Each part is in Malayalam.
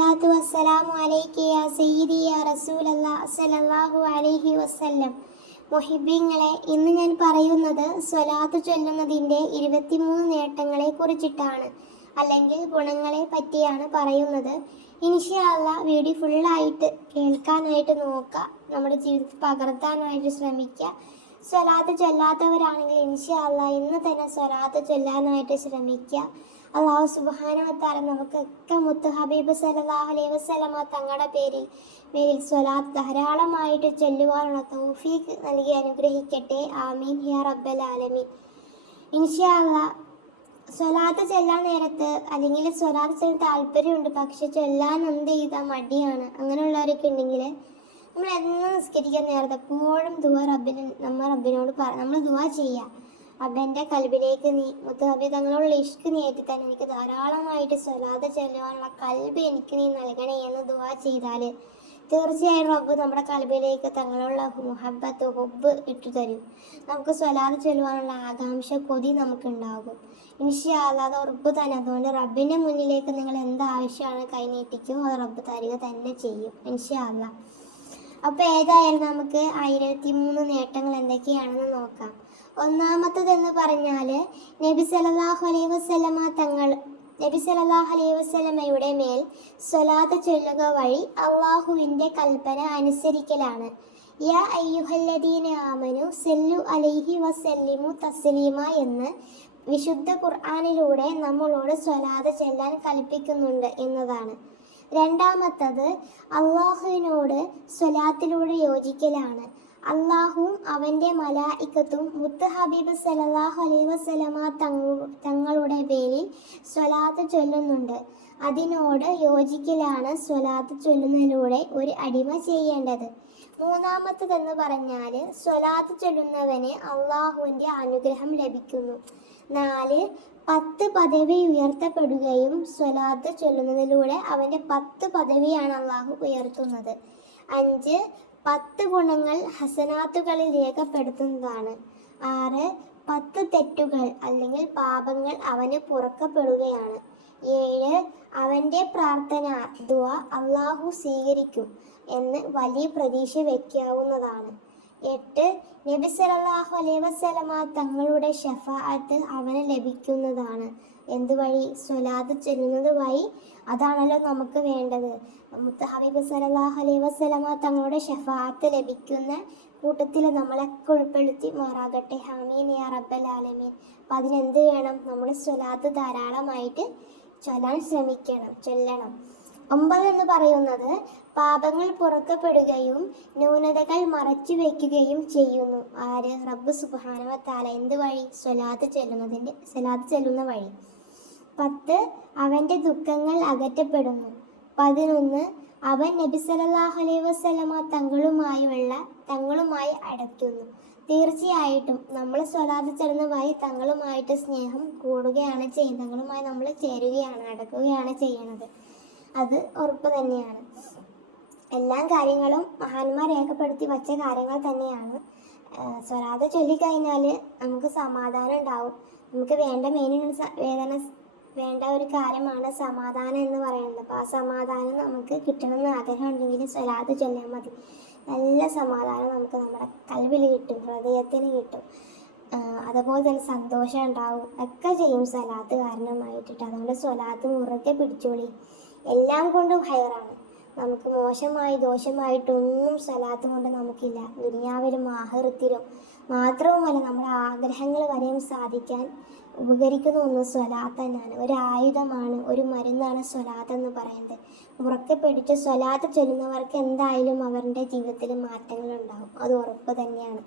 അസ്സലാത്തു വസ്സലാമു അലൈക യാ സയ്യിദി യാ റസൂലല്ലാഹ് സ്വല്ലല്ലാഹു അലൈഹി വസല്ലം. മുഹിബ്ബീങ്ങളെ, ഇന്ന് ഞാൻ പറയുന്നത് സ്വലാത്ത് ചൊല്ലുന്നതിൻ്റെ 23 നേട്ടങ്ങളെ കുറിച്ചിട്ടാണ്, അല്ലെങ്കിൽ ഗുണങ്ങളെ പറ്റിയാണ് പറയുന്നത്. ഇൻഷാ അല്ലാഹ് വീഡിയോ ഫുള്ളായിട്ട് കേൾക്കാനായിട്ട് നോക്കുക, നമ്മുടെ ജീവിതത്തിൽ പകർത്താനായിട്ട് ശ്രമിക്കുക. സ്വലാത്ത് ചൊല്ലാത്തവരാണെങ്കിൽ ഇൻഷാ അല്ലാഹ് ഇന്ന് തന്നെ സ്വലാത്ത് ചൊല്ലാനായിട്ട് ശ്രമിക്കുക. അല്ലാഹു സുബ്ഹാനഹു വ തആല നമുക്കൊക്കെ മുത്ത് ഹബീബ് സല്ലല്ലാഹു അലൈഹി വസല്ലമ തങ്ങളുടെ പേരിൽ സ്വലാത്ത് ധാരാളമായിട്ട് ചൊല്ലുവാനുള്ള തൗഫീഖ് നൽകി അനുഗ്രഹിക്കട്ടെ. ആമീൻ യാ റബ്ബൽ ആലമീൻ. ഇൻഷാ അല്ലാഹ് സ്വലാത്ത് ചൊല്ലാൻ നേരത്ത്, അല്ലെങ്കിൽ സ്വലാത്ത് ചൊല്ലാൻ താല്പര്യമുണ്ട് പക്ഷെ ചൊല്ലാൻ എന്ത് ചെയ്താൽ മടിയാണ്, അങ്ങനെയുള്ളവരൊക്കെ ഉണ്ടെങ്കിൽ നമ്മൾ എന്നും നിസ്കരിക്കാൻ നേരത്തെ എപ്പോഴും നമ്മൾ റബ്ബിനോട് നമ്മൾ ദുആ ചെയ്യുക. റബ്ബൻ്റെ കൽബിലേക്ക് നീ മുത്തുനബി തങ്ങളുള്ള ഇഷ്ക് നീ ഏറ്റി തന്നെ എനിക്ക് ധാരാളമായിട്ട് സ്വലാത്ത് ചൊല്ലുവാനുള്ള കൽബ് എനിക്ക് നീ നൽകണേ എന്ന് ദുആ ചെയ്താൽ തീർച്ചയായും റബ്ബ് നമ്മുടെ കൽബിലേക്ക് തങ്ങളുള്ള മുഹബ്ബത്ത് ഹുബ്ബ് ഇട്ടു തരും. നമുക്ക് സ്വലാത്ത് ചൊല്ലുവാനുള്ള ആകാംക്ഷ കൊതി നമുക്കുണ്ടാകും. ഇൻഷാ അല്ലാഹ് അത് ഉറപ്പ് തന്നെ. അതുകൊണ്ട് റബ്ബിൻ്റെ മുന്നിലേക്ക് നിങ്ങൾ എന്താവശ്യമാണ് കൈനീട്ടിക്കോ അത് റബ്ബ് തരിക തന്നെ ചെയ്യും ഇൻഷാ അല്ലാഹ്. അപ്പോൾ ഏതായാലും നമുക്ക് 23 നേട്ടങ്ങൾ എന്തൊക്കെയാണെന്ന് നോക്കാം. ഒന്നാമത്തതെന്ന് പറഞ്ഞാൽ നബി സല്ലല്ലാഹു അലൈഹി വസല്ലമയുടെ മേൽ സ്വലാത്ത് ചൊല്ലുക വഴി അള്ളാഹുവിൻ്റെ കൽപ്പന അനുസരിക്കലാണ്. യാ അയ്യുഹല്ലദീന ആമനു സല്ലു അലൈഹി വസല്ലിമു തസ്ലീമ എന്ന് വിശുദ്ധ ഖുർആനിലൂടെ നമ്മളോട് സ്വലാത്ത് ചൊല്ലാൻ കൽപ്പിക്കുന്നുണ്ട് എന്നതാണ്. രണ്ടാമത്തത് അള്ളാഹുവിനോട് സ്വലാത്തിലൂടെ യോജിക്കലാണ്. അള്ളാഹുവും അവൻ്റെ മലായിക്കത്തും മുത്ത് ഹബീബ് സല്ലല്ലാഹു അലൈഹി വസല്ലമ തങ്ങളുടെ പേരിൽ സ്വലാത്ത് ചൊല്ലുന്നുണ്ട്. അതിനോട് യോജിക്കലാണ് സ്വലാത്ത് ചൊല്ലുന്നതിലൂടെ ഒരു അടിമ ചെയ്യേണ്ടത്. മൂന്നാമത്തതെന്ന് പറഞ്ഞാൽ സ്വലാത്ത് ചൊല്ലുന്നവന് അള്ളാഹുവിൻ്റെ അനുഗ്രഹം ലഭിക്കുന്നു. 4 10 പദവി ഉയർത്തപ്പെടുകയും സ്വലാത്ത് ചൊല്ലുന്നതിലൂടെ അവൻ്റെ 10 പദവിയാണ് അള്ളാഹു ഉയർത്തുന്നത്. 5 10 ഗുണങ്ങൾ ഹസനാത്തുകളിൽ രേഖപ്പെടുത്തുന്നതാണ്. 6 10 തെറ്റുകൾ അല്ലെങ്കിൽ പാപങ്ങൾ അവന് പുറക്കപ്പെടുകയാണ്. 7 അവൻ്റെ പ്രാർത്ഥന ദുആ അള്ളാഹു സ്വീകരിക്കും എന്ന് വലിയ പ്രതീക്ഷ വയ്ക്കാവുന്നതാണ്. 8 നബി സല്ലല്ലാഹു അലൈഹി വസല്ലമ തങ്ങളുടെ ശഫാഅത്ത് അവന് ലഭിക്കുന്നതാണ്. എന്തുവഴി? സ്വലാത്ത് ചൊല്ലുന്നത് വഴി. അതാണല്ലോ നമുക്ക് വേണ്ടത്. മുത്ത് ഹബീബ് സല്ലല്ലാഹു അലൈഹി വസല്ലമ തങ്ങളുടെ ശഫാഅത്ത് ലഭിക്കുന്ന കൂട്ടത്തിൽ നമ്മളൊക്കെ ഉൾപ്പെടുത്തി മാറാകട്ടെ. ആമീൻ യാ റബ്ബൽ ആലമീൻ. അപ്പം അതിനെന്ത് വേണം? നമ്മൾ സ്വലാത്ത് ധാരാളമായിട്ട് ചൊല്ലാൻ ചൊല്ലണം. 9 എന്ന് പറയുന്നത് പാപങ്ങൾ പുറക്കപ്പെടുകയും ന്യൂനതകൾ മറച്ചു വയ്ക്കുകയും ചെയ്യുന്നു. ആര്? റബ്ബ് സുബ്ഹാനഹു വ തആല. എന്ത് വഴി? സ്വലാത്ത് ചെല്ലുന്ന വഴി. 10 അവൻ്റെ ദുഃഖങ്ങൾ അകറ്റപ്പെടുന്നു. 11 അവൻ നബി സല്ലല്ലാഹു അലൈഹി വസല്ലമ തങ്ങളുമായി അടയ്ക്കുന്നു. തീർച്ചയായിട്ടും നമ്മൾ സ്വലാത്ത് ചൊല്ലുന്ന വഴി തങ്ങളുമായിട്ട് സ്നേഹം കൂടുകയാണ് ചെയ്യുന്നത്. തങ്ങളുമായി നമ്മൾ ചേരുകയാണ്, അടക്കുകയാണ് ചെയ്യുന്നത്. അത് ഉറപ്പ് തന്നെയാണ്. എല്ലാ കാര്യങ്ങളും മഹാന്മാർ രേഖപ്പെടുത്തി വച്ച കാര്യങ്ങൾ തന്നെയാണ്. സ്വലാത്ത് ചൊല്ലിക്കഴിഞ്ഞാൽ നമുക്ക് സമാധാനം ഉണ്ടാവും. നമുക്ക് വേണ്ട ഒരു കാര്യമാണ് സമാധാനം എന്ന് പറയുന്നത്. അപ്പോൾ ആ സമാധാനം നമുക്ക് കിട്ടണമെന്ന് ആഗ്രഹമുണ്ടെങ്കിൽ സ്വലാത്ത് ചൊല്ലിയാൽ മതി. നല്ല സമാധാനം നമുക്ക് നമ്മുടെ കൽവിൽ കിട്ടും, ഹൃദയത്തിന് കിട്ടും. അതുപോലെ തന്നെ സന്തോഷം ഉണ്ടാവും, ഒക്കെ ചെയ്യും സ്വലാത്ത് കാരണമായിട്ടിട്ട്. അതുകൊണ്ട് സ്വലാത്ത് മുറുകെ പിടിച്ചോളി. എല്ലാം കൊണ്ടും ഹൈറാണ്. നമുക്ക് ദോഷമായിട്ടൊന്നും സ്വലാത്ത് കൊണ്ട് നമുക്കില്ല. ദുനിയാവിലും ആഖിറത്തിലും മാത്രവുമല്ല, നമ്മുടെ ആഗ്രഹങ്ങൾ വരെയും സാധിക്കാൻ ഉപകരിക്കുന്ന ഒന്ന് സ്വലാത്ത് തന്നെയാണ്. ഒരു ആയുധമാണ്, ഒരു മരുന്നാണ് സ്വലാത്ത് എന്ന് പറയുന്നത്. ഉറക്കെ പിടിച്ച് സ്വലാത്ത് ചൊല്ലുന്നവർക്ക് എന്തായാലും അവരുടെ ജീവിതത്തിൽ മാറ്റങ്ങൾ ഉണ്ടാകും. അത് ഉറപ്പ് തന്നെയാണ്.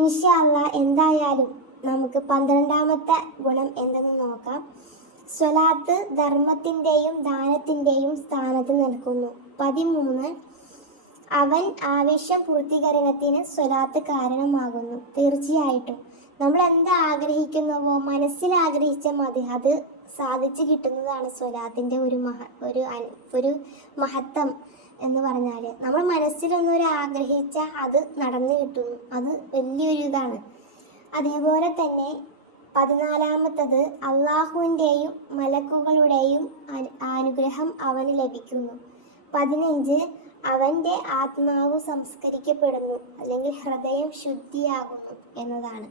ഇൻഷാ അല്ലാഹ് എന്തായാലും നമുക്ക് 12ാമത്തെ ഗുണം എന്തെന്ന് നോക്കാം. സ്വലാത്ത് ധർമ്മത്തിൻ്റെയും ദാനത്തിൻ്റെയും സ്ഥാനത്ത് നിൽക്കുന്നു. 13 അവൻ ആവശ്യം പൂർത്തീകരണത്തിന് സ്വലാത്ത് കാരണമാകുന്നു. തീർച്ചയായിട്ടും നമ്മൾ എന്താ ആഗ്രഹിക്കുന്നുവോ മനസ്സിൽ ആഗ്രഹിച്ചാൽ മതി, അത് സാധിച്ചു കിട്ടുന്നതാണ് സ്വലാത്തിൻ്റെ ഒരു മഹത്വം എന്ന് പറഞ്ഞാൽ. നമ്മൾ മനസ്സിലൊന്നും ആഗ്രഹിച്ചാൽ അത് നടന്നു കിട്ടുന്നു. അത് വലിയൊരു ഇതാണ്. അതേപോലെ തന്നെ 14 അള്ളാഹുവിൻ്റെയും മലക്കുകളുടെയും അനുഗ്രഹം അവന് ലഭിക്കുന്നു. 15 അവൻ്റെ ആത്മാവ് സംസ്കരിക്കപ്പെടുന്നു അല്ലെങ്കിൽ ഹൃദയം ശുദ്ധിയാകുന്നു എന്നതാണ്.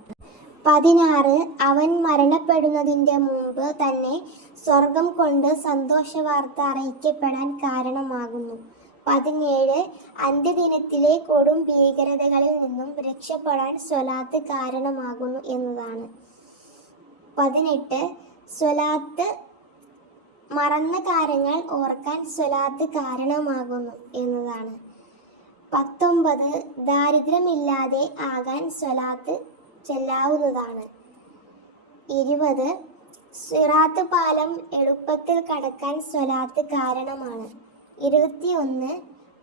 16 അവൻ മരണപ്പെടുന്നതിൻ്റെ മുമ്പ് തന്നെ സ്വർഗം കൊണ്ട് സന്തോഷവാർത്ത അറിയിക്കപ്പെടാൻ കാരണമാകുന്നു. 17 അന്ത്യദിനത്തിലെ കൊടും ഭീകരതകളിൽ നിന്നും രക്ഷപ്പെടാൻ സ്വലാത്ത് കാരണമാകുന്നു എന്നതാണ്. 18 സ്വലാത്ത് മറന്ന കാര്യങ്ങൾ ഓർക്കാൻ സ്വലാത്ത് കാരണമാകുന്നു എന്നതാണ്. 19 ദാരിദ്ര്യമില്ലാതെ ആകാൻ സ്വലാത്ത് ചെല്ലാവുന്നതാണ്. 20 സിറാത്ത് പാലം എളുപ്പത്തിൽ കടക്കാൻ സ്വലാത്ത് കാരണമാണ്. 21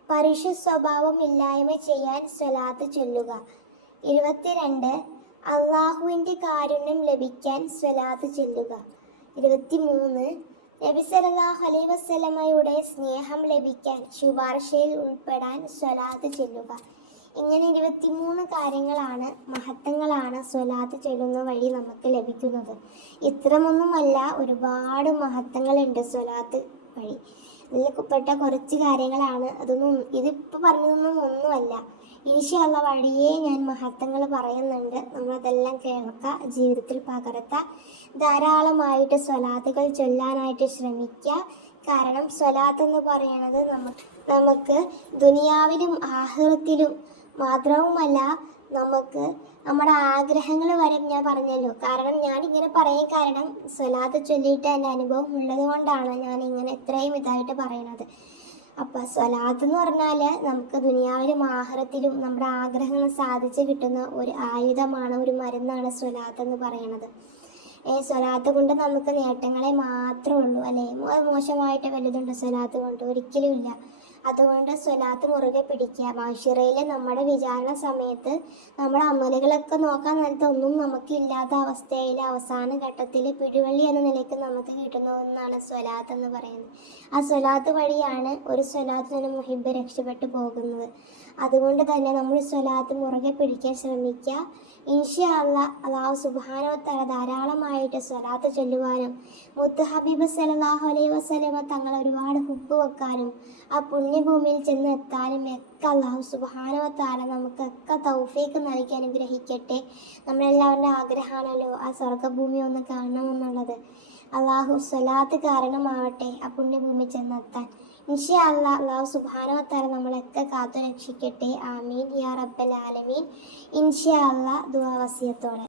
പരുഷ സ്വഭാവം ഇല്ലായ്മ ചെയ്യാൻ സ്വലാത്ത് ചൊല്ലുക. 22 അള്ളാഹുവിൻ്റെ കാരുണ്യം ലഭിക്കാൻ സ്വലാത്ത് ചൊല്ലുക. 23 നബി സല്ലല്ലാഹു അലൈഹി വസല്ലമയുടെ സ്നേഹം ലഭിക്കാൻ ശുപാർശയിൽ ഉൾപ്പെടാൻ സ്വലാത്ത് ചൊല്ലുക. ഇങ്ങനെ 23 കാര്യങ്ങളാണ്, മഹത്വങ്ങളാണ് സ്വലാത്ത് ചൊല്ലുന്ന വഴി നമുക്ക് ലഭിക്കുന്നത്. ഇത്രമൊന്നുമല്ല, ഒരുപാട് മഹത്വങ്ങളുണ്ട് സ്വലാത്ത് വഴി. ഇതിൽപ്പെട്ട കുറച്ച് കാര്യങ്ങളാണ്. ഇതിപ്പോൾ പറഞ്ഞതൊന്നും ഒന്നുമല്ല. ഇൻഷാ അല്ലാഹ് വഴിയേ ഞാൻ മഹത്വങ്ങൾ പറയുന്നുണ്ട്. നമ്മളതെല്ലാം കേൾക്കുക, ജീവിതത്തിൽ പകർത്തുക. ധാരാളമായിട്ട് സ്വലാത്തുകൾ ചൊല്ലാനായിട്ട് ശ്രമിക്കുക. കാരണം സ്വലാത്ത് എന്ന് പറയുന്നത് നമുക്ക് ദുനിയാവിലും ആഖിറത്തിലും മാത്രവുമല്ല, നമുക്ക് നമ്മുടെ ആഗ്രഹങ്ങൾ വരെ ഞാൻ പറഞ്ഞല്ലോ. കാരണം ഞാനിങ്ങനെ പറയാൻ കാരണം സ്വലാത്ത് ചൊല്ലിയിട്ട് എൻ്റെ അനുഭവം ഉള്ളത് കൊണ്ടാണ് ഞാനിങ്ങനെ ഇത്രയും ഇതായിട്ട് പറയണത്. അപ്പം സ്വലാത്ത് എന്ന് പറഞ്ഞാൽ നമുക്ക് ദുനിയാവിലും ആഖിറത്തിലും നമ്മുടെ ആഗ്രഹങ്ങൾ സാധിച്ചു കിട്ടുന്ന ഒരു ആയുധമാണ്, ഒരു മരുന്നാണ് സ്വലാത്ത് എന്ന് പറയുന്നത്. സ്വലാത്ത് കൊണ്ട് നമുക്ക് നേട്ടങ്ങളെ മാത്രമേ ഉള്ളൂ, അല്ലേ? മോശമായിട്ട് വലുതുണ്ട് സ്വലാത്ത് കൊണ്ട്? ഒരിക്കലും ഇല്ല. അതുകൊണ്ട് സ്വലാത്ത് മുറുകെ പിടിക്കുക. മഹ്ശറയിൽ നമ്മുടെ വിചാരണ സമയത്ത് നമ്മുടെ അമലുകളൊക്കെ നോക്കാൻ നേരത്തെ ഒന്നും നമുക്ക് ഇല്ലാത്ത അവസ്ഥയിൽ അവസാന ഘട്ടത്തിൽ പിടിവള്ളി എന്ന നിലയ്ക്ക് നമുക്ക് കിട്ടുന്ന ഒന്നാണ് സ്വലാത്ത് എന്ന് പറയുന്നത്. ആ സ്വലാത്ത് വഴിയാണ് ഒരു സ്വലാത്തിന് മുഹിബ്ബ് രക്ഷപ്പെട്ടു പോകുന്നത്. അതുകൊണ്ട് തന്നെ നമ്മൾ സ്വലാത്ത് മുറുകെ പിടിക്കാൻ ശ്രമിക്കുക. ഇൻഷാ അല്ലാഹ് അല്ലാഹു സുബ്ഹാനഹു വ തആല ധാരാളമായിട്ട് സ്വലാത്ത് ചൊല്ലുവാനും മുത്ത് ഹബീബ് സല്ലല്ലാഹു അലൈഹി വസല്ലമ തങ്ങൾ ഒരുപാട് ഹുബ്ബ് വെക്കാനും ആ പുണ്യഭൂമിയിൽ ചെന്ന് എത്താനും ഒക്കെ അല്ലാഹു സുബ്ഹാനഹു വ തആല നമുക്കൊക്കെ തൗഫീഖ് നൽകി അനുഗ്രഹിക്കട്ടെ. നമ്മളെല്ലാവരുടെ ആഗ്രഹമാണല്ലോ ആ സ്വർഗ്ഗഭൂമി ഒന്ന് കാണണമെന്നുള്ളത്. അല്ലാഹു സ്വലാത്ത് കാരണമാവട്ടെ ആ പുണ്യഭൂമി ചെന്നെത്താൻ. ഇൻഷാ അല്ലാഹ് അല്ലാഹു സുബ്ഹാനഹു വ തആല നമ്മളൊക്കെ കാത്തു രക്ഷിക്കട്ടെ. ആമീൻ യാ റബ്ബൽ ആലമീൻ. ഇൻഷാ അല്ലാഹ് ദുആ വസിയത്തോടെ.